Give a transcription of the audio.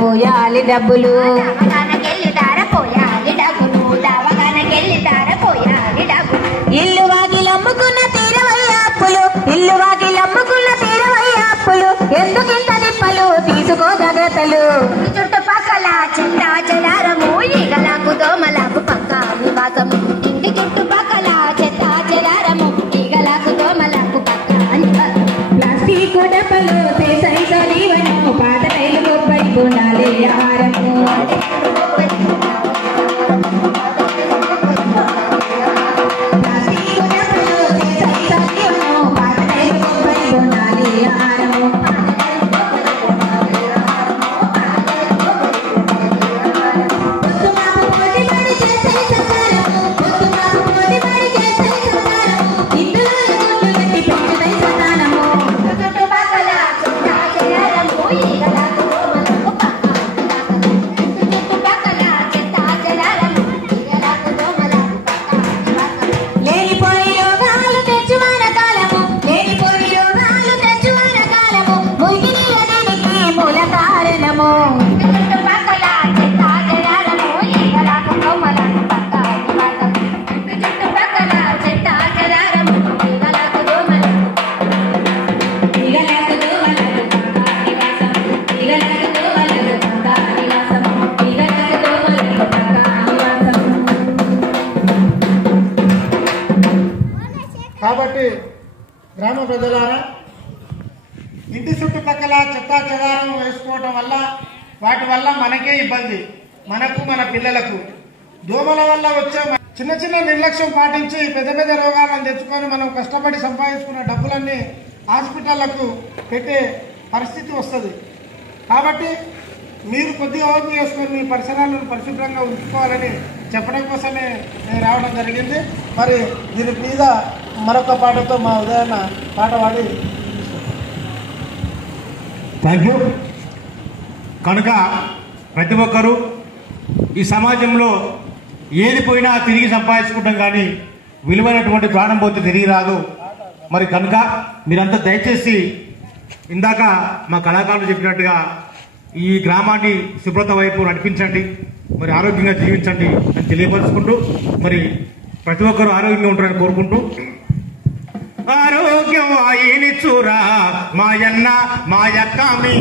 పోయాలి డబ్బులు ఇల్లు వాకిలమ్ముకున్న తీరవయ్య అప్పులు ఇల్లు వాకిలమ్ముకున్న తీరవయ్య అప్పులు ఎందుకింత నిప్పలు తీసుకో జాగ్రత్తలు చుట్టుపక్కల చెత్త చెదారము ఈగలకు దోమలకు పక్క నివాసము ఇంటి చుట్టుపక్కల చెత్త చెదారము ఈగలకు దోమలకు పక్క ప్లాస్టిక్ డబ్బలు జీవనము పాత రైలు గొప్పై కొనాలి ఆహారము కాబట్టి గ్రామ ప్రజలారా ఇంటి చుట్టుపక్కల చెత్త చెదారం వేసుకోవటం వల్ల వాటి వల్ల మనకే ఇబ్బంది, మనకు మన పిల్లలకు. దోమల వల్ల వచ్చే చిన్న చిన్న నిర్లక్ష్యం పాటించి పెద్ద పెద్ద రోగాలను తెచ్చుకొని మనం కష్టపడి సంపాదించుకున్న డబ్బులన్నీ హాస్పిటళ్లకు పెట్టే పరిస్థితి వస్తుంది. కాబట్టి మీరు కొద్దిగా ఓపిక చేసుకొని మీ పరిసరాలను పరిశుభ్రంగా ఉంచుకోవాలని చెప్పడం కోసమే నేను రావడం జరిగింది. మరి దీని మీద మరొక పాటతో మా ఉదయాన్న పాట పాడి థ్యాంక్ యూ. కనుక ప్రతి ఒక్కరూ ఈ సమాజంలో ఏది పోయినా తిరిగి సంపాదించుకుంటాం, కానీ విలువైనటువంటి ప్రాణం పోతే తిరిగి రాదు. మరి కనుక మీరంతా దయచేసి ఇందాక మా కళాకారులు చెప్పినట్టుగా ఈ గ్రామాన్ని శుభ్రత వైపు నడిపించండి, మరి ఆరోగ్యంగా జీవించండి అని తెలియపరుచుకుంటూ, మరి ప్రతి ఒక్కరూ ఆరోగ్యంగా ఉంటారని కోరుకుంటూ, ఆరోగ్యం వాయిని చూరా మాయన్న మాయక్క మీ